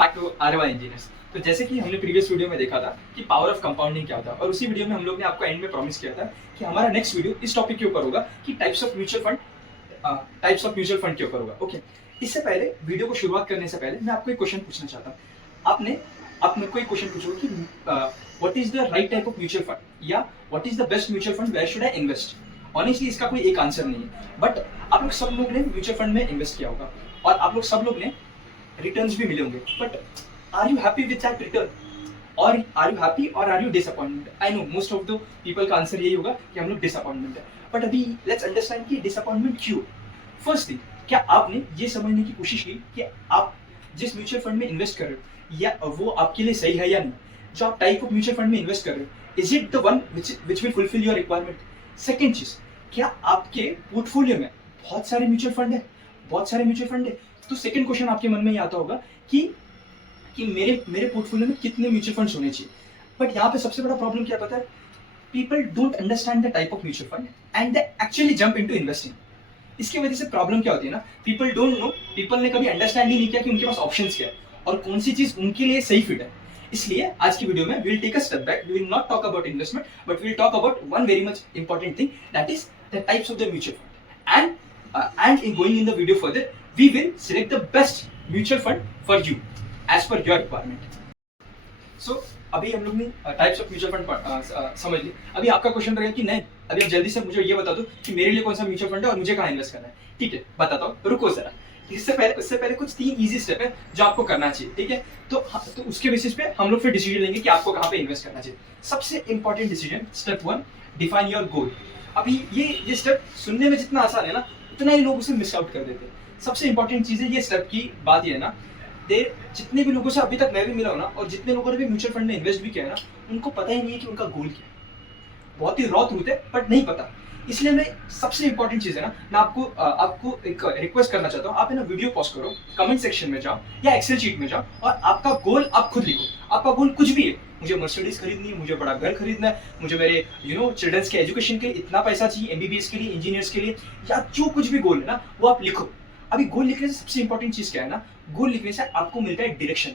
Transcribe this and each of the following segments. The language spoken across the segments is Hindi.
Back to आरवाई engineers. तो जैसे कि हमने प्रीवियस वीडियो में देखा था कि पावर ऑफ कंपाउंडिंग क्या होता है, और उसी वीडियो में हम लोग ने आपको एंड में प्रॉमिस किया था कि हमारा नेक्स्ट वीडियो इस टॉपिक के ऊपर होगा कि टाइप्स ऑफ म्यूचुअल फंड के ऊपर होगा। ओके, इससे पहले वीडियो को शुरुआत करने से पहले मैं आपको एक क्वेश्चन पूछना चाहता हूँ। आप मेरे को एक क्वेश्चन पूछोगे कि what is the right type of mutual fund या what is the best mutual fund, where should I invest. Honestly इसका कोई एक आंसर नहीं है, बट आप लोग सब लोग ने म्यूचुअल फंड में इन्वेस्ट किया होगा और आप लोग सब लोग ने रिटर्न्स भी मिले होंगे, but are you happy with that return, और आर यू हैप्पी और are you disappointed. I know most of the people का आंसर यही होगा कि हम लोग डिसअपॉइंटमेंट है, बट अभी लेट्स अंडरस्टैंड कि डिसअपॉइंटमेंट क्यों। फर्स्ट थिंग, क्या आपने ये समझने की कोशिश की कि आप जिस म्यूचुअल फंड में इन्वेस्ट कर रहे हो या वो आपके लिए सही है या नहीं। जो आप टाइप ऑफ म्यूचुअल फंड में इन्वेस्ट कर रहे हो, is it the one which will fulfil your requirement. Second चीज, क्या आपके पोर्टफोलियो में बहुत सारे म्यूचुअल फंड है। तो सेकंड क्वेश्चन आपके मन में ये आता होगा कि मेरे पोर्टफोलियो में कितने म्यूचुअल फंड्स होने चाहिए। बट यहाँ पे सबसे बड़ा प्रॉब्लम क्या पता है, people don't understand the type of mutual fund and they actually jump into investing. इसकी वजह से प्रॉब्लम क्या होती है ना, पीपल डोंट नो, पीपल ने कभी अंडरस्टैंड ही नहीं किया कि उनके पास ऑप्शंस क्या है और कौन सी चीज उनके लिए सही फिट है। इसलिए आज की वीडियो में we will take a step back, we will not talk about investment, but we will talk about one very much important thing, that is the types of the mutual fund. And in going in the video further, we will select the best mutual fund for you as per your requirement. So अभी हम लोग ने टाइप्स ऑफ म्यूचुअल फंड समझ ली। अभी आपका क्वेश्चन रहेगा कि नहीं, अभी आप जल्दी से मुझे ये बता दो कि मेरे लिए कौन सा म्यूचुअल फंड है और मुझे कहाँ इन्वेस्ट करना है। ठीक है, बताता हूँ, रुको जरा। उससे पहले कुछ 3 इजी स्टेप है जो आपको करना चाहिए। ठीक है, तो उसके बेसिस पे हम लोग फिर डिसीजन लेंगे कि आपको कहाँ पे इन्वेस्ट करना चाहिए। सबसे important decision, step 1, define your goal. अभी ये स्टेप सुनने में जितना आसान है ना, उतना ही लोग उसे मिस आउट कर देते हैं। सबसे इंपॉर्टेंट चीज है ये स्टेप की बात ये है ना, जितने भी लोगों से अभी तक मैं भी मिला हूं ना, और जितने लोगों ने भी म्यूचुअल फंड में इन्वेस्ट भी किया है ना, उनको पता ही नहीं है कि उनका गोल क्या है। बहुत ही रॉ ट्रूथ है, बट नहीं पता। इसलिए मैं सबसे इंपॉर्टेंट चीज है ना, मैं आपको एक रिक्वेस्ट करना चाहता हूँ, आप है ना वीडियो पॉज करो, कमेंट सेक्शन में जाओ या एक्सेल शीट में जाओ और आपका गोल आप खुद लिखो। आपका गोल कुछ भी है, मुझे मर्सिडीज खरीदनी है, मुझे बड़ा घर खरीदना है, मुझे मेरे चिल्ड्रंस के एजुकेशन के लिए इतना पैसा चाहिए, एमबीबीएस के लिए, इंजीनियर्स के लिए, या जो कुछ भी गोल है ना वो आप लिखो। अभी गोल लिखने से सबसे इंपॉर्टेंट चीज क्या है ना, गोल लिखने से आपको मिलता है डायरेक्शन,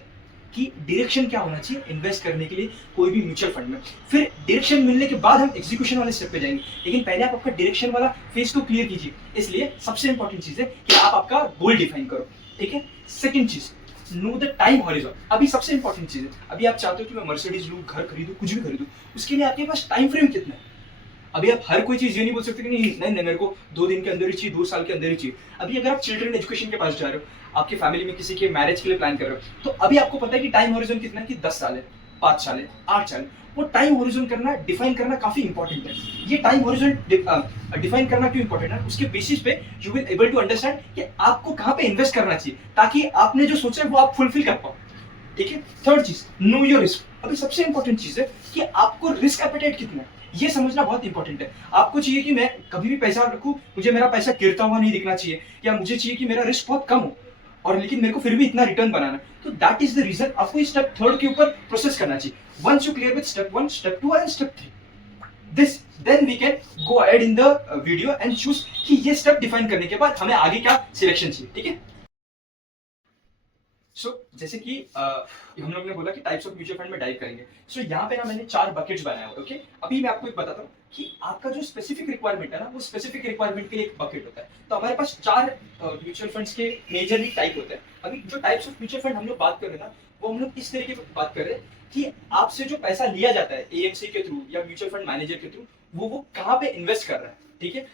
कि डायरेक्शन क्या होना चाहिए इन्वेस्ट करने के लिए कोई भी म्यूचुअल फंड में। फिर डायरेक्शन मिलने के बाद हम एग्जीक्यूशन वाले स्टेप पे जाएंगे, लेकिन पहले आप आपका डायरेक्शन वाला फेज को क्लियर कीजिए। इसलिए सबसे इंपॉर्टेंट चीज है कि आप आपका गोल डिफाइन करो। ठीक है, सेकंड चीज, नो द टाइम हॉरिजॉन। अभी सबसे इंपॉर्टेंट चीज है, अभी आप चाहते हो कि मैं मर्सिडीज लूं, घर खरीदूं, कुछ भी खरीदूं, उसके लिए आपके पास टाइम फ्रेम कितना है। अभी आप हर कोई चीज ये नहीं बोल सकते कि नहीं मेरे को 2 दिन के अंदर ही चाहिए, 2 साल के अंदर ही चाहिए। अभी अगर आप चिल्ड्रन एजुकेशन के पास जा रहे हो, आपकी फैमिली में किसी के मैरिज के लिए प्लान कर रहे हो, तो अभी आपको पता है कि टाइम हॉरिजन कितना है, कि 10 साल है, 5 साल है, 8 साल है। वो टाइम हॉरिजन करना, डिफाइन करना काफी इंपॉर्टेंट है। ये टाइम हॉरिजन डिफाइन करना क्यों इंपॉर्टेंट है, उसके बेसिस पे you will able to understand कि आपको कहाँ पे इन्वेस्ट करना चाहिए, ताकि आपने जो सोचा है वो आप फुलफिल कर पाओ। ठीक है, थर्ड चीज, नो योर रिस्क। अभी सबसे इंपॉर्टेंट चीज है कि आपको रिस्क एपेटाइट कितना है, ये समझना बहुत इंपॉर्टेंट है। आपको चाहिए कि मैं कभी भी पैसा रखूं, मुझे मेरा पैसा गिरता हुआ नहीं दिखना चाहिए, या मुझे चाहिए कि मेरा रिस्क बहुत कम हो और लेकिन मेरे को फिर भी इतना रिटर्न बनाना। तो दैट इज द रीजन आपको इस स्टेप 3 के ऊपर प्रोसेस करना चाहिए। Once you clear with step 1, step 2 and step 3, this then we can go ahead in the video and choose कि ये स्टेप डिफाइन करने के बाद हमें आगे क्या सिलेक्शन चाहिए। ठीक है, जैसे कि हम लोग ने बोला कि टाइप्स ऑफ म्यूचुअल फंड में डाइव करेंगे। यहाँ पे ना मैंने 4 बकेट्स बनाए हुए। ओके, अभी मैं आपको एक बताता हूँ कि आपका जो स्पेसिफिक रिक्वायरमेंट है ना, वो स्पेसिफिक रिक्वायरमेंट के लिए एक बकेट होता है। तो हमारे पास 4 म्यूचुअल फंड्स के मेजरली टाइप होते हैं। अभी जो टाइप्स ऑफ म्यूचुअल फंड हम लोग बात कर रहे हैं ना, वो हम लोग इस तरीके की बात कर रहे हैं कि आपसे जो पैसा लिया जाता है एएमसी के थ्रू या म्यूचुअल फंड मैनेजर के थ्रू, वो कहाँ पे इन्वेस्ट कर रहा है। ठीक है,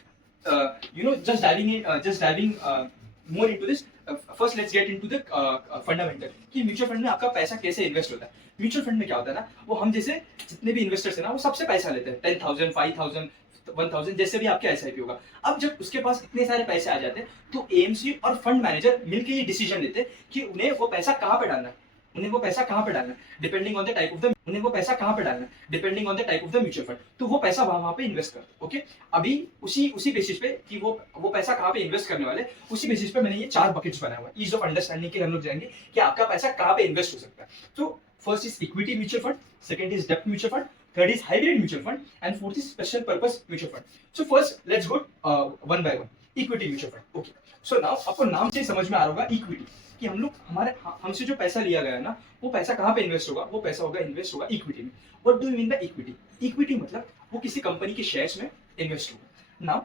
just diving more into this, first let's get into the fundamental कि म्यूचुअल फंड में आपका पैसा कैसे इन्वेस्ट होता है। म्यूचुअल फंड में क्या होता है ना, वो हम जैसे जितने भी इन्वेस्टर्स हैं ना, वो सबसे पैसा लेते हैं, 10,000, 5,000, 1,000, जैसे भी आपके एसआईपी होगा। अब जब उसके पास इतने सारे पैसे आ जाते हैं, तो एएमसी और फंड मैनेजर मिलकर ये डिसीजन लेते हैं कि उन्हें वो पैसा कहाँ पे डालना है, depending on the type of the mutual fund. तो वो पैसा वहां पे इन्वेस्ट करते हैं। ओके, अभी उसी बेसिस पे कि वो पैसा कहाँ पे इन्वेस्ट करने वाले, उसी बेसिस पे मैंने ये 4 बकेट्स बनाया हुआ है। ईज ऑफ अंडरस्टैंडिंग के लिए हम लोग जाएंगे कि आपका पैसा कहाँ पे इन्वेस्ट हो सकता है। तो first is equity mutual fund, second is डेब्ट mutual fund, third is hybrid mutual fund and fourth is special purpose mutual fund. So first let's go one by one. Equity mutual fund. Okay, so now आपको नाम से समझ में आ रहा होगा इक्विटी, कि हम लोग हमसे जो पैसा लिया गया है ना, वो पैसा कहाँ पे इन्वेस्ट होगा? वो पैसा होगा इन्वेस्ट होगा इक्विटी में। What do you mean by equity? Equity मतलब वो किसी कंपनी के शेयर्स में इन्वेस्ट होगा। नाउ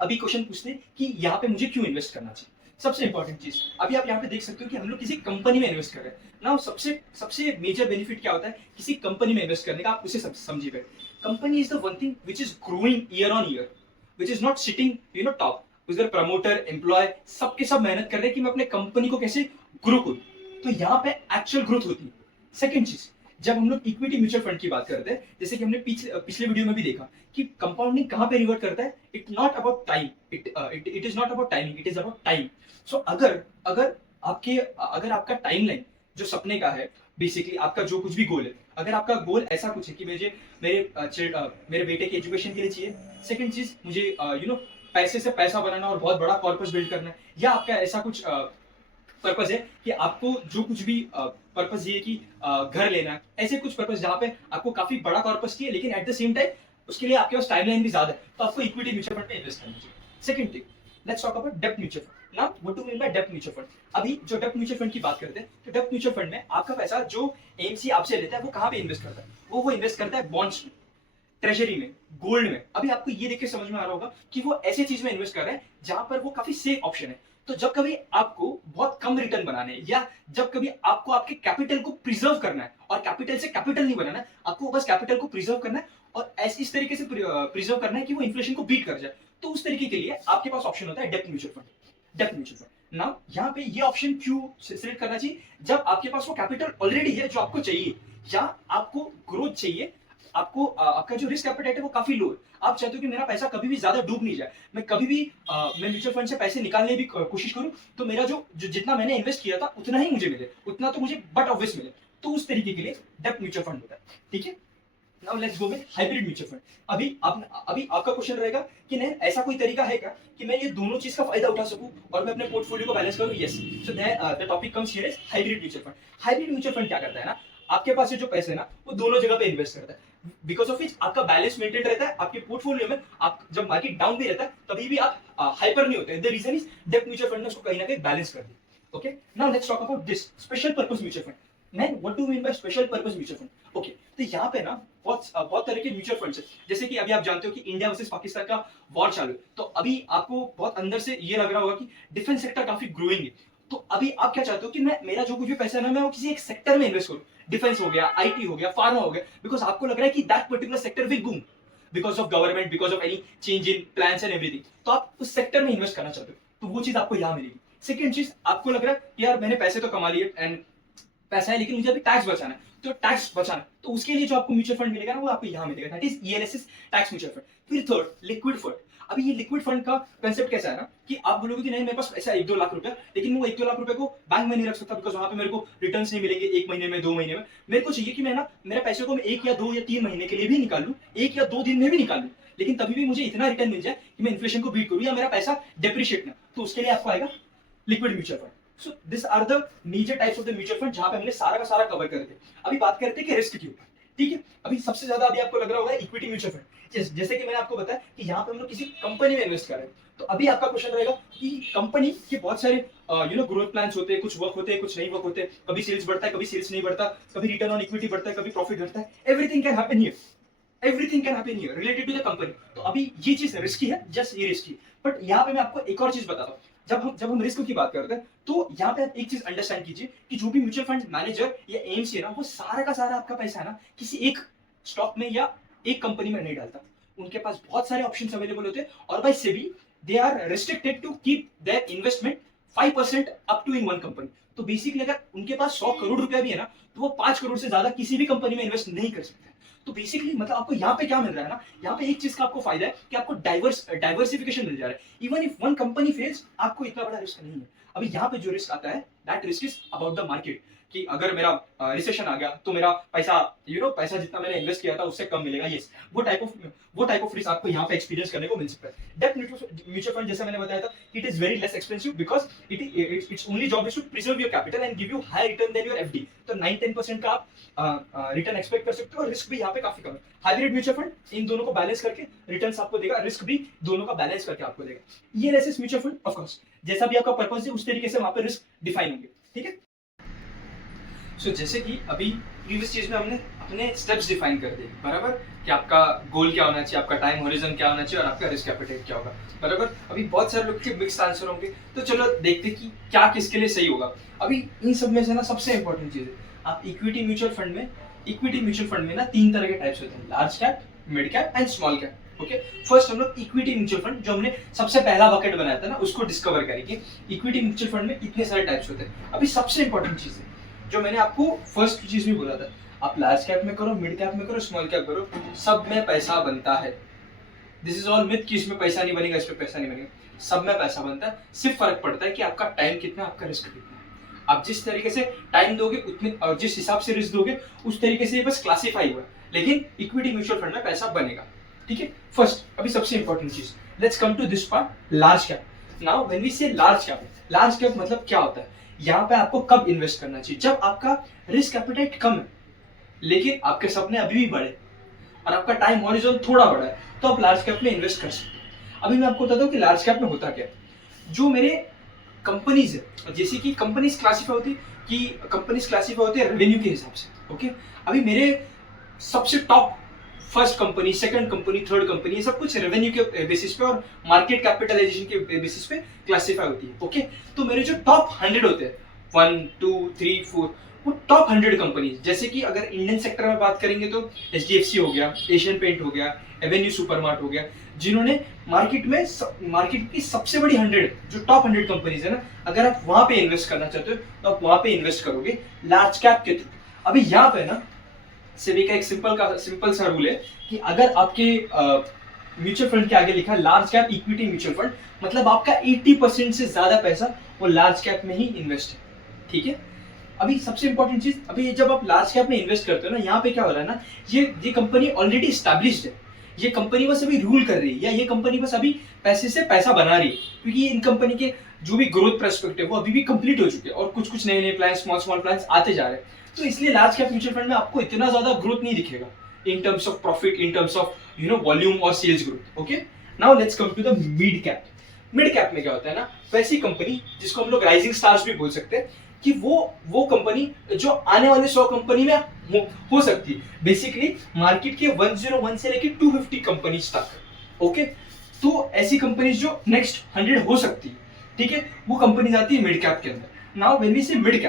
अभी क्वेश्चन पूछते हैं कि यहाँ पे मुझे क्यों इन्वेस्ट करना चाहिए। सबसे इंपॉर्टेंट चीज, अभी आप यहाँ पे देख सकते हो कि हम लोग किसी कंपनी में इन्वेस्ट कर रहे हैं ना। सबसे सबसे मेजर बेनिफिट क्या होता है किसी कंपनी में इन्वेस्ट करने का, आप उसे समझिए। Company is the one thing which is growing year on year, which is not sitting top. उधर प्रमोटर एम्प्लॉय सबके सब मेहनत कर रहे हैं कि मैं अपने कंपनी को कैसे ग्रो करूं, तो यहाँ पे एक्चुअल ग्रोथ होती है। सेकेंड चीज, जब हम लोग इक्विटी म्यूचुअल फंड की बात करते हैं, जैसे कि हमने पिछले वीडियो में भी देखा कि कंपाउंडिंग कहां पे रिवर्ट करता है। It not about time, it is not about timing, it is about time. So अगर अगर आपका टाइमलाइन जो सपने का है, बेसिकली आपका जो कुछ भी गोल है, अगर आपका गोल ऐसा कुछ है कि मेरे बेटे की एजुकेशन के लिए चाहिए, सेकंड चीज मुझे पैसे से पैसा बनाना और बहुत बड़ा कॉर्पस बिल्ड करना है, या आपका ऐसा कुछ पर्पस है कि आपको जो कुछ भी पर्पस ये कि घर लेना है, ऐसे कुछ पर्पस जहाँ पे आपको काफी बड़ा कॉर्पस चाहिए, लेकिन एट द सेम टाइम उसके लिए आपके पास टाइमलाइन भी ज्यादा है, तो आपको इक्विटी म्यूचुअल फंड में इन्वेस्ट करना चाहिए। Second thing, let's talk about डेब्ट mutual fund. Now what do mean by डेब्ट म्यूचुअल फंड? अभी जो डेब्ट म्यूचुअल फंड की बात करते हैं, तो डेब्ट म्यूचुअल फंड में आपका पैसा जो एएमसी आपसे लेता है, वो कहाँ पे इन्वेस्ट करता है? वो इन्वेस्ट करता है बॉन्ड्स में, ट्रेजरी में, गोल्ड में। अभी आपको ये देख के समझ में आ रहा होगा कि वो ऐसे चीज में इन्वेस्ट कर रहे हैं जहां पर वो काफी सेफ ऑप्शन है। तो जब कभी आपको बहुत कम रिटर्न बनाने हैं, या जब कभी आपको आपके कैपिटल को प्रिजर्व करना है, और कैपिटल से कैपिटल नहीं बनाना है, आपको बस कैपिटल को प्रिजर्व करना है, और इस तरीके से प्रिजर्व करना है कि वो इन्फ्लेशन को बीट कर जाए, तो उस तरीके के लिए आपके पास ऑप्शन होता है डेब्ट म्यूचुअल फंड। डेब्ट म्यूचुअल फंड नाउ यहाँ पे ये ऑप्शन क्यों सिलेक्ट करना चाहिए? जब आपके पास वो कैपिटल ऑलरेडी है जो आपको चाहिए, या आपको ग्रोथ चाहिए, आपका जो रिस्क एपेटाइट है वो काफी लो है, आप चाहते हो कि मेरा पैसा कभी भी ज्यादा डूब नहीं जाए, मैं कभी भी मैं म्यूचुअल फंड से पैसे निकालने की कोशिश करूं, तो मेरा जो जितना मैंने इन्वेस्ट किया था उतना ही मुझे मिले, उतना तो मुझे बट ऑब्वियस मिले। तो उस तरीके के लिए डेब्ट म्यूचुअल फंड होता है। ठीक है, now let's go with hybrid mutual fund. अभी आपका क्वेश्चन रहेगा कि नहीं ऐसा कोई तरीका है क्या कि मैं ये दोनों चीज का फायदा उठा सकूं और मैं अपने पोर्टफोलियो को बैलेंस करूं? Yes, so the topic comes here is hybrid mutual fund. Hybrid mutual fund क्या करता है ना, आपके पास जो पैसे है ना, वो दोनों जगह पे इन्वेस्ट करता है, बिकॉज ऑफ विच आपका बैलेंस मेंटेन रहता है आपके पोर्टफोलियो में। आप जब मार्केट डाउन भी रहता है तभी भी आप हाइपर नहीं होते। द रीजन इज डेब्ट म्यूचुअल फंड ने उसको कहीं ना कहीं बैलेंस कर दिया। Okay, now let's talk about this special purpose mutual fund. Man what do mean by special purpose mutual fund? Okay, तो यहाँ पे ना बहुत तरह के म्यूचुअल फंड्स है। जैसे कि अभी आप जानते हो कि इंडिया वर्सेस पाकिस्तान का वॉर चालू है, तो अभी आपको बहुत अंदर से ये लग रहा होगा कि डिफेंस सेक्टर काफी ग्रोइंग है। तो अभी आप क्या चाहते हो कि मेरा जो कुछ भी पैसा है ना, मैं वो किसी एक सेक्टर में इन्वेस्ट करूं। डिफेंस हो गया, आईटी हो गया, फार्मा हो गया, बिकॉज आपको लग रहा है कि that particular sector will boom because of government, because of any change in plans and everything. तो आप उस सेक्टर में इन्वेस्ट करना चाहते हो, तो वो चीज आपको यहाँ मिलेगी। सेकंड चीज, आपको लग रहा है कि यार मैंने पैसे तो कमा लिए एंड पैसा है, लेकिन मुझे अभी टैक्स बचाना है, तो टैक्स बचाना, तो उसके लिए जो आपको म्यूचुअल फंड मिलेगा ना, वो आपको यहाँ मिलेगा, that is ELSS tax mutual fund. फिर थर्ड, लिक्विड फंड। अभी ये लिक्विड फंड का कंसेप्ट कैसा है ना, कि आप बोलोगे कि नहीं मेरे पास ऐसा 1-2 लाख रुपया, लेकिन वो 1-2 लाख रुपए को बैंक में नहीं रख सकता, बिकॉज वहां पे मेरे को रिटर्न्स नहीं मिलेंगे 1 महीने में, 2 महीने में। मेरे को चाहिए कि मैं ना मेरे पैसे को मैं 1 या 2 या 3 महीने के लिए भी निकालूं, 1 या 2 दिन में भी निकालूं, लेकिन तभी भी मुझे इतना रिटर्न मिल जाए कि मैं इन्फ्लेशन को बीट करूं या मेरा पैसा डेप्रिशिएट ना। तो उसके लिए आपको आएगा liquid mutual fund. So this are the major types of the mutual fund जहां पे हमने सारा का सारा कवर कर दिया। अभी बात करते हैं कि रिस्क क्यों। ठीक है, अभी सबसे ज्यादा अभी आपको लग रहा होगा इक्विटी म्यूचुअल फंड, जैसे कि मैंने आपको बताया कि यहाँ पे हम लोग किसी कंपनी में इन्वेस्ट कर रहे हैं। तो अभी आपका क्वेश्चन रहेगा कि कंपनी के बहुत सारे ग्रोथ प्लान्स होते हैं, कुछ वर्क होते हैं, कुछ नहीं वर्क होते हैं, कभी सेल्स बढ़ता है, कभी सेल्स नहीं बढ़ता, कभी रिटर्न ऑन इक्विटी बढ़ता है, कभी प्रॉफिट घटता है। Everything can happen here, everything can happen here related to the company. तो अभी ये चीज रिस्की है, जस्ट ये रिस्की। बट यहाँ पे मैं आपको एक और चीज बताता हूँ, जब हम रिस्क की बात करते हैं, तो यहाँ पे आप एक चीज अंडरस्टैंड कीजिए कि जो भी म्यूचुअल फंड मैनेजर या एएमसी है ना, वो सारा का सारा आपका पैसा है ना किसी एक स्टॉक में या एक कंपनी में नहीं डालता। उनके पास बहुत सारे ऑप्शंस अवेलेबल होते हैं, और by SEBI they are restricted to keep their investment 5% up to in one company. तो बेसिकली अगर उनके पास 100 करोड़ रुपया भी है ना, तो वो 5 करोड़ से ज्यादा किसी भी कंपनी में इन्वेस्ट नहीं कर सकते। तो बेसिकली मतलब आपको यहाँ पे क्या मिल रहा है ना, यहाँ पे एक चीज का आपको फायदा है कि आपको डाइवर्सिफिकेशन मिल जा रहा है। Even if one company fails, आपको इतना बड़ा रिस्क नहीं है। अभी यहाँ पे जो रिस्क आता है, that risk is about the market, कि अगर मेरा रिसेशन आ गया तो मेरा पैसा पैसा जितना मैंने इन्वेस्ट किया था उससे कम मिलेगा। यस, वो टाइप ऑफ रिस्क आपको यहाँ पे एक्सपीरियंस करने को मिल सकता है। डेब्ट म्यूचुअल फंड जैसा मैंने बताया था, it is very less expensive because its only job is to preserve your capital and give you high return than your FD. तो 9-10% का आप रिटर्न एक्सपेक्ट कर सकते हो, और रिस्क भी यहाँ पे काफी कम है। हाइब्रिड म्यूचुअल फंड इन दोनों को बैलेंस करके रिटर्न आपको देगा, रिस्क भी दोनों का बैलेंस करके आपको देगा। ELSS mutual fund of course जैसा भी आपका पर्पस है उस तरीके से वहां पे रिस्क डिफाइन होंगे, ठीक है। सो जैसे कि अभी प्रीवियस चीज में हमने अपने स्टेप्स डिफाइन कर दिए, बराबर, कि आपका गोल क्या होना चाहिए, आपका टाइम होरिजन क्या होना चाहिए और आपका रिस्क एपेटाइट क्या होगा, बराबर। अभी बहुत सारे लोग के मिक्स्ड आंसर होंगे, तो चलो देखते कि क्या किसके लिए सही होगा। अभी इन सब में से ना सबसे इंपॉर्टेंट चीज है, आप इक्विटी म्यूचुअल फंड में ना 3 तरह के टाइप्स होते हैं, large cap, mid cap and small cap. Okay, first हम लोग इक्विटी म्यूचुअल फंड, जो हमने सबसे पहला बकेट बनाया था ना, उसको डिस्कवर करेंगे। इक्विटी म्यूचुअल फंड में इतने सारे टाइप्स होते हैं। अभी सबसे इंपॉर्टेंट चीज है जो मैंने आपको फर्स्ट चीज में बोला था, आप लार्ज कैप में करो, मिड कैप में करो, स्मॉल कैप करो, सब में पैसा बनता है। दिस इज ऑल मिथ कि इसमें पैसा नहीं बनेगा, इसमें पैसा नहीं बनेगा, सब में पैसा बनता है। सिर्फ फर्क पड़ता है कि आपका टाइम कितना, आपका रिस्क कितना है। आप जिस तरीके से टाइम दोगे उतने, और जिस हिसाब से रिस्क दोगे उस तरीके से ये बस क्लासीफाई हुआ है, लेकिन इक्विटी म्यूचुअल फंड में पैसा बनेगा, ठीक है। फर्स्ट, अभी सबसे इंपॉर्टेंट चीज, let's come to this part, large cap. Now when we say large cap मतलब क्या होता है, यहाँ पे आपको कब इन्वेस्ट करना चाहिए, जब आपका रिस्क एपेटाइट कम है लेकिन आपके सपने अभी भी बड़े और आपका टाइम हॉरिजॉन थोड़ा बड़ा है, तो आप लार्ज कैप में इन्वेस्ट कर सकते हैं। अभी मैं आपको बताता हूँ कि लार्ज कैप में होता क्या है। जो मेरे कंपनीज है, जैसे कि कंपनीज क्लासीफाई होती है रेवेन्यू के हिसाब से। ओके, अभी मेरे सबसे top first company, second company, third company, ये सब कुछ रेवेन्यू के बेसिस पे और मार्केट कैपिटलाइजेशन के बेसिस पे क्लासीफाई होती है। ओके, तो मेरे जो टॉप 100 होते हैं, 1 2 3 4, वो टॉप 100 कंपनी, जैसे कि अगर इंडियन सेक्टर में बात करेंगे तो HDFC हो गया, एशियन पेंट हो गया, एवेन्यू सुपरमार्ट हो गया, जिन्होंने मार्केट की सबसे बड़ी 100, जो टॉप 100 कंपनीज है ना, अगर आप वहां पे इन्वेस्ट करना चाहते हो तो आप वहां पे इन्वेस्ट करोगे लार्ज कैप के थ्रू। अभी यहाँ पे ना सेबी का एक सिंपल सा रूल है कि अगर आपके म्यूचुअल फंड के आगे लिखा है large cap equity mutual fund, मतलब आपका 80% से ज्यादा पैसा वो लार्ज कैप में ही इन्वेस्ट है, ठीक है। अभी सबसे इंपॉर्टेंट चीज, अभी जब आप लार्ज कैप में इन्वेस्ट करते हो ना, यहाँ पे क्या हो रहा है ना, ये कंपनी ऑलरेडी एस्टैब्लिश्ड है, ये कंपनी बस अभी रूल कर रही है, या ये कंपनी बस अभी पैसे से पैसा बना रही है, क्योंकि इन कंपनी के जो भी ग्रोथ पर्सपेक्टिव वो अभी भी कंप्लीट हो चुके हैं और कुछ नए प्लान, स्मॉल प्लान्स आते जा रहे हैं। तो इसलिए लार्ज कैप म्यूचुअल फंड में आपको इतना ज्यादा ग्रोथ नहीं दिखेगा in terms of profit, in terms of volume और sales growth. Okay, now let's come to the mid cap. Mid cap में क्या होता है ना, वैसी कंपनी जिसको हम लोग राइजिंग स्टार्स भी बोल सकते हैं, कि वो कंपनी जो आने वाले 100 कंपनी में हो सकती है, बेसिकली मार्केट के 101 से लेके 250 कंपनीज तक। ओके, तो ऐसी कंपनीज जो नेक्स्ट 100 हो सकती है, ठीक है, वो कंपनीज आती है मिड कैप के अंदर। नाउ व्हेन वी से मिड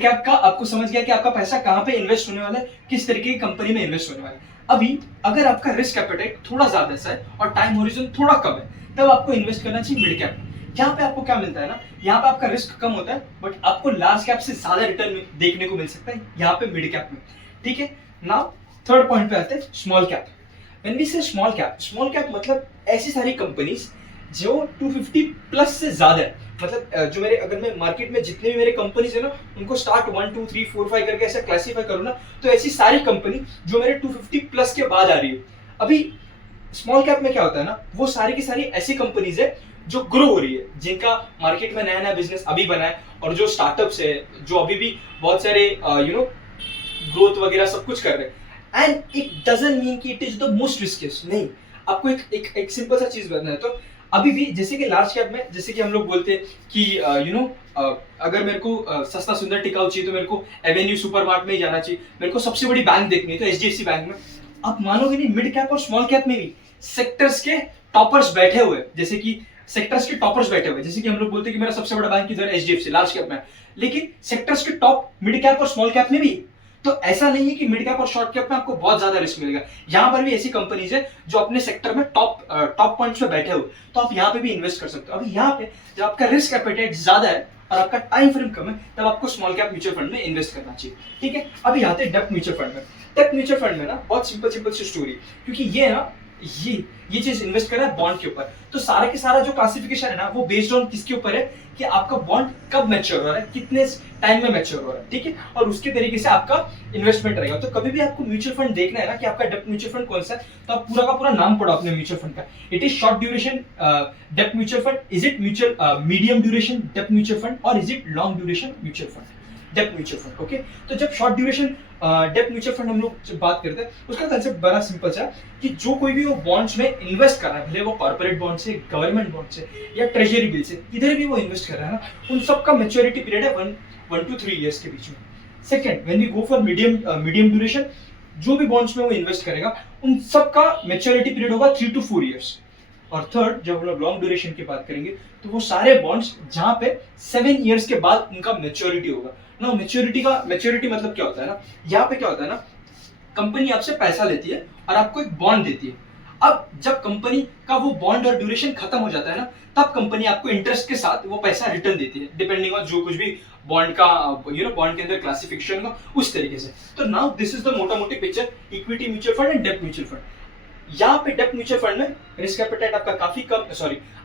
कैप का आपको समझ गया कि आपका पैसा कहां पे इन्वेस्ट होने वाला है, किस तरीके की कंपनी में इन्वेस्ट होने वाला है। अभी अगर आपका रिस्क एपेटाइट थोड़ा ज्यादा सा है और टाइम होरिजन थोड़ा कम है, तब आपको इन्वेस्ट करना चाहिए मिड कैप। यहाँ पे आपको क्या मिलता है ना, यहाँ पे आपका रिस्क कम होता है, बट आपको लार्ज कैप से ज्यादा रिटर्न देखने को मिल सकता है यहाँ पे मिड कैप में, ठीक है। नाउ थर्ड पॉइंट पे आते हैं, स्मॉल कैप। व्हेन वी से स्मॉल कैप मतलब ऐसी सारी कंपनीज जो 250 प्लस से ज्यादा है, मतलब जो मेरे, अगर मैं मार्केट में जितने भी मेरे कंपनीज है ना, उनको स्टार्ट 1 2 3 4 5 करके ऐसा क्लासीफाई करूँ ना, तो ऐसी सारी कंपनी जो मेरे 250 प्लस के बाद आ रही है। अभी स्मॉल कैप में क्या होता है ना, वो सारी की सारी ऐसी कंपनीज है जो ग्रो हो रही है, जिनका मार्केट में नया बिजनेस अभी बना है, और जो स्टार्टअप्स है जो अभी भी बहुत सारे ग्रोथ वगैरह सब कुछ कर रहे हैं। एंड इट डजंट मीन कि इट इज द मोस्ट रिस्कियस्ट, नहीं। आपको एक सिंपल सा चीज बताना है, तो अभी भी जैसे कि लार्ज कैप में, जैसे कि हम लोग बोलते हैं कि अगर मेरे को सस्ता सुंदर टिकाऊ चाहिए तो मेरे को एवेन्यू सुपरमार्ट में ही जाना चाहिए, मेरे को सबसे बड़ी बैंक देखनी है तो HDFC बैंक में। आप मानोगे नहीं, मिड कैप और स्मॉल कैप में भी सेक्टर्स के टॉपर्स बैठे हुए, जैसे कि हम लोग बोलते हैं कि मेरा सबसे बड़ा बैंक इधर HDFC लार्ज कैप में, लेकिन सेक्टर्स के टॉप मिड कैप और स्मॉल कैप में भी। तो ऐसा नहीं है कि मिड कैप और शॉर्ट कैप में आपको बहुत ज्यादा रिस्क मिलेगा, यहाँ पर भी ऐसी कंपनीज है जो अपने सेक्टर में टॉप पॉइंट्स पे बैठे हुए, तो आप यहाँ पे भी इन्वेस्ट कर सकते हो। अभी यहाँ पे जब आपका रिस्क एपेटाइट ज्यादा है और आपका टाइम फ्रेम कम है, तब आपको स्मॉल कैप म्यूचुअल फंड में इन्वेस्ट करना चाहिए, ठीक है। अभी आते हैं डेप्थ म्यूचुअल फंड में। डेप्थ म्यूचुअल फंड में ना बहुत सिंपल सी स्टोरी, क्योंकि ये ना ये चीज इन्वेस्ट कर रहा है बॉन्ड के ऊपर, तो सारा के सारा जो क्लासिफिकेशन है ना, वो बेस्ड ऑन किसके ऊपर है कि आपका बॉन्ड कब मैच्योर हो रहा है, कितने टाइम में मैच्योर हो रहा है, ठीक है, और उसके तरीके से आपका इन्वेस्टमेंट रहेगा। तो कभी भी आपको म्यूचुअल फंड देखना है ना कि आपका डेप्थ म्यूचुअल फंड कौन सा है, तो आप पूरा का पूरा नाम पढ़ो अपने म्यूचुअल फंड का। It is short duration depth mutual fund, is it medium duration depth mutual fund, और is it long duration mutual fund. Depth mutual fund. Okay, तो जब short duration depth mutual fund हम लोग जब बात करते हैं, उसका कंसेप्ट बड़ा सिंपल सा कि जो कोई भी वो बॉन्ड्स में इन्वेस्ट कर रहा है, भले वो कॉर्पोरेट बॉन्ड से, गवर्नमेंट बॉन्ड से या ट्रेजरी बिल से, इधर भी वो इन्वेस्ट कर रहा है ना, उन सबका मेच्योरिटी पीरियड है 1 to 3 years के बीच में। Second, when we go for medium duration, जो भी बॉन्ड्स में वो इन्वेस्ट करेगा उन सबका मेच्योरिटी पीरियड होगा 3 to 4 years। और थर्ड, जब हम लोग लॉन्ग ड्यूरेशन की बात करेंगे तो वो सारे बॉन्ड्स जहां पे 7 years के बाद उनका मेच्योरिटी होगा ना। मेच्योरिटी मतलब क्या होता है ना, यहाँ पे क्या होता है ना, कंपनी आपसे पैसा लेती है और आपको एक बॉन्ड देती है। अब जब कंपनी का वो बॉन्ड और ड्यूरेशन खत्म हो जाता है ना, तब कंपनी आपको इंटरेस्ट के साथ वो पैसा रिटर्न देती है, डिपेंडिंग ऑन जो कुछ भी बॉन्ड का बॉन्ड के अंदर क्लासिफिकेशन का उस तरीके से। तो नाउ दिस इज द मोटा मोटी picture equity mutual fund and depth mutual fund. यहाँ पे डेप्थ म्यूचुअल फंड में रिस्क एपेटाइट आपका काफी कम,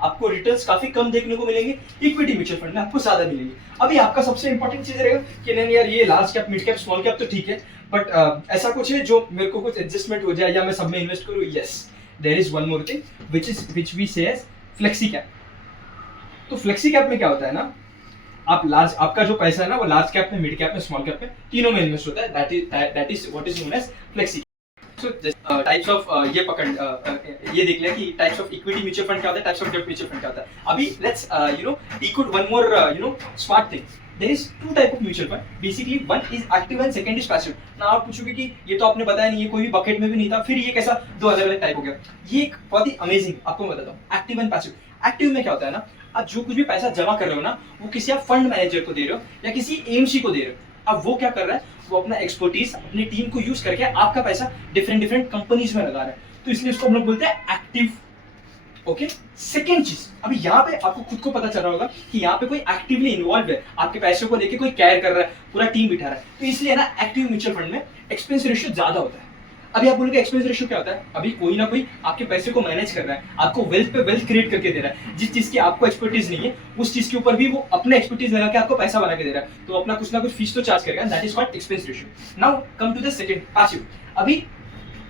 आपको रिटर्न्स काफी कम देखने को मिलेंगे, इक्विटी म्यूचुअल फंड में आपको ज्यादा मिलेंगे। अभी आपका सबसे इंपॉर्टेंट चीज रहेगा कि नहीं यार ये large cap, mid cap, small cap तो ठीक है, बट ऐसा कुछ है जो मेरे को कुछ एडजस्टमेंट हो जाए या मैं सब में इन्वेस्ट करूँ। Yes, there is one more thing which we say as flexi cap. तो फ्लेक्सी कैप में क्या होता है ना, आपका जो पैसा है ना वो लार्ज कैप में, मिड कैप में, स्मॉल कैप में, तीनों में इन्वेस्ट होता है। That is what is known as flexi. So types of ये देख लिया कि types of equity mutual fund क्या होता है, टाइप्स ऑफ डेप्थ म्यूचुअल फंड क्या होता है। अभी let's decode one more smart thing. There is two type of mutual fund. Basically, one is active and second is passive. ना आप पूछोगे कि ये तो आपने बताया नहीं, ये कोई भी बकेट में भी नहीं था, फिर ये कैसा दो अलग अलग टाइप हो गया। ये एक बहुत ही अमेजिंग, आपको मैं बताता हूँ एक्टिव एंड पैसिव। एक्टिव में क्या होता है ना, आप जो कुछ भी पैसा जमा कर रहे हो ना, वो किसी आप फंड मैनेजर को दे रहे हो या किसी एएमसी को दे रहे हो। अब वो क्या कर रहा है, वो अपना एक्सपर्टीज, अपनी टीम को यूज करके आपका पैसा डिफरेंट कंपनीज में लगा रहा है, तो इसलिए इसको हम लोग बोलते हैं एक्टिव। ओके, सेकेंड चीज, अभी यहाँ पे आपको खुद को पता चल रहा होगा कि यहाँ पे कोई एक्टिवली इन्वॉल्व है, आपके पैसे को लेके कोई केयर कर रहा है, पूरा टीम बिठा रहा है, तो इसलिए ना एक्टिव म्यूचुअल फंड में एक्सपेंस रेशियो ज्यादा होता है। अभी आप बोलोगे एक्सपेंस रेशियो क्या होता है, अभी कोई ना कोई आपके पैसे को मैनेज कर रहा है, आपको वेल्थ पे वेल्थ क्रिएट करके दे रहा है, जिस चीज की आपको एक्सपर्टीज नहीं है उस चीज के ऊपर भी वो अपने एक्सपर्टीज लगा के आपको पैसा बना के दे रहा है, तो अपना कुछ ना कुछ फीस तो चार्ज करेगा। That is called expense ratio. Now come to the second, passive. अभी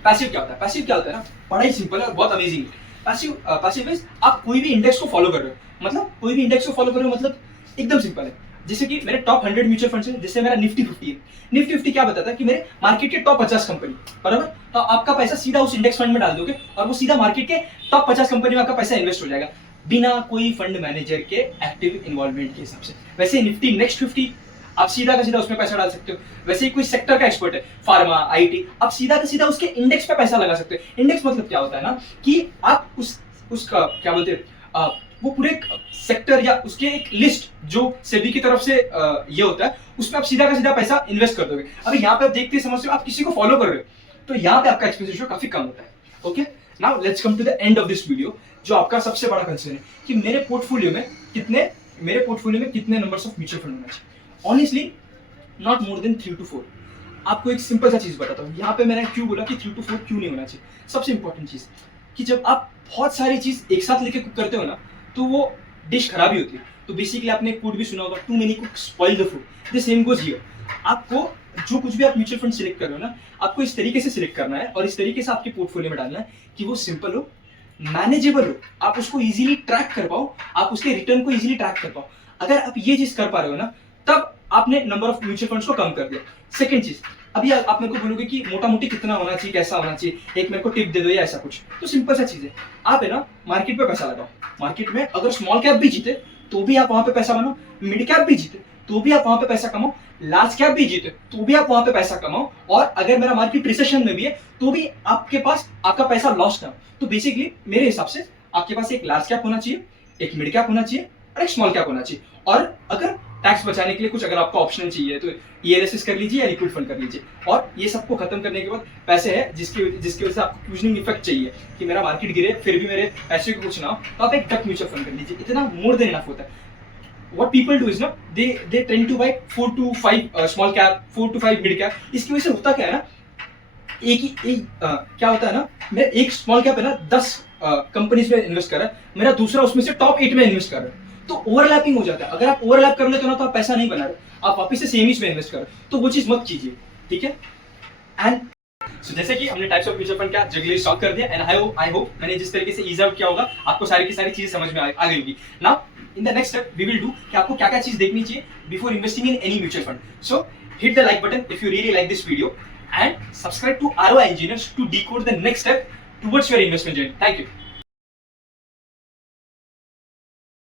पैसिव क्या होता है, पैसिव क्या होता है ना, बड़ा ही सिंपल है और बहुत अमेजिंग है। पैसिव इज आप कोई भी इंडेक्स को फॉलो कर रहे हो, मतलब कोई भी इंडेक्स को फॉलो कर रहे हो, मतलब एकदम सिंपल है। जैसे कि मेरे टॉप 100 म्यूचुअल फंड्स हैं, जिससे मेरा निफ्टी 50 है। निफ्टी 50 क्या बताता है कि मेरे मार्केट के टॉप 50 कंपनी, बराबर, तो आपका पैसा सीधा उस इंडेक्स फंड में डाल दोगे और वो सीधा मार्केट के टॉप 50 कंपनी में आपका पैसा इन्वेस्ट हो जाएगा, बिना कोई फंड मैनेजर के एक्टिव इन्वॉल्वमेंट के हिसाब से। वैसे निफ्टी नेक्स्ट 50 आप सीधा का सीधा उसमें पैसा डाल सकते हो। वैसे ही कोई सेक्टर का एक्सपर्ट है, फार्मा, आईटी, आप सीधा का सीधा उसके इंडेक्स पे पैसा लगा सकते हो। इंडेक्स मतलब क्या होता है ना कि आप उसका क्या बोलते हैं, वो पूरे सेक्टर या उसके एक लिस्ट जो सेबी की तरफ से ये होता है, उसमें आप सीधा का सीधा पैसा इन्वेस्ट कर दोगे। अभी यहाँ पे आप देखते समझते हो, आप किसी को फॉलो कर रहे हो, तो यहाँ पे आपका एक्सपेंस रेशियो काफी कम होता है। Okay, now let's come to the end of this video. जो आपका सबसे बड़ा कंसर्न है कि मेरे पोर्टफोलियो में कितने नंबर्स ऑफ म्यूचुअल फंड होना चाहिए। Honestly not more than 3 to 4। आपको एक सिंपल सा चीज बताता हूँ, यहाँ पे मैंने क्यों बोला कि 3 to 4 क्यों नहीं होना चाहिए। सबसे इंपॉर्टेंट चीज कि जब आप बहुत सारी चीज एक साथ लेके कुक करते हो ना, तो वो डिश खराब ही होती है। तो बेसिकली आपने एक कोट भी सुना होगा, too many cook spoil the food. The same goes here. आपको जो कुछ भी आप म्यूचुअल फंड सिलेक्ट कर रहे हो ना, आपको इस तरीके से सिलेक्ट करना है और इस तरीके से आपके पोर्टफोलियो में डालना है कि वो सिंपल हो, मैनेजेबल हो, आप उसको इजीली ट्रैक कर पाओ, आप उसके रिटर्न को इजीली ट्रैक कर पाओ। अगर आप ये चीज कर पा रहे हो ना, तब आपने नंबर ऑफ म्यूचुअल फंड्स को कम कर दिया। सेकंड चीज, अभी आप मेरे को बोलोगे कि मोटा मोटी कितना होना चाहिए, कैसा होना चाहिए, एक मेरे को टिप दे दो या ऐसा कुछ, तो सिंपल सा चीज है, आप है ना मार्केट पे पैसा लगाओ। मार्केट में अगर स्मॉल कैप भी जीते तो भी आप वहां पे पैसा बनाओ, मिड कैप भी जीते तो भी आप वहां पे पैसा कमाओ, लार्ज कैप भी जीते तो भी आप वहां पे पैसा कमाओ, और अगर मेरा मार्केट रिसेशन में भी है तो भी आपके पास आपका पैसा लॉस ना हो। तो बेसिकली मेरे हिसाब से आपके पास एक लार्ज कैप होना चाहिए, एक मिड कैप होना चाहिए और एक स्मॉल कैप होना चाहिए। और अगर टैक्स बचाने के लिए कुछ अगर आपको ऑप्शन चाहिए तो ईआरएसएस कर लीजिए या लिक्विड फंड कर लीजिए। और ये सबको खत्म करने के बाद पैसे है जिसकी वजह से आपको क्यूजनिंग इफेक्ट चाहिए कि मेरा मार्केट गिरे फिर भी मेरे पैसे को कुछ ना हो, तो आप एक डेप्थ म्यूचुअल फंड कर लीजिए। इतना मोर देन इनफ होता है। What people do is ना they tend to buy 4 to 5 small cap, 4 to 5 mid cap। इसकी वजह से होता क्या है ना, क्या होता है ना, मेरा एक स्मॉल कैप है ना 10 कंपनीज में इन्वेस्ट कर रहा है, मेरा दूसरा उसमें से टॉप 8 में इन्वेस्ट कर रहा है, तो ओवरलैपिंग हो जाता है। अगर आप ओवरलैप कर लेते हो ना तो आप पैसा नहीं बना रहे, आप वापस से सेम ही में इन्वेस्ट कर रहे हो, तो वो चीज मत कीजिए, ठीक है। एंड सो जैसे कि हमने टाइप्स ऑफ म्यूचुअल फंड क्या जगली सॉल्व कर दिया, एंड आई होप मैंने जिस तरीके से ईज आउट किया होगा आपको सारी की सारी चीजें समझ में आ गई होगी। Now in the next step we will do कि आपको क्या क्या चीज देखनी चाहिए before investing in any mutual fund. So hit the like button if you really like this video and subscribe to ROI Engineers to decode the next step towards your investment journey. Thank you.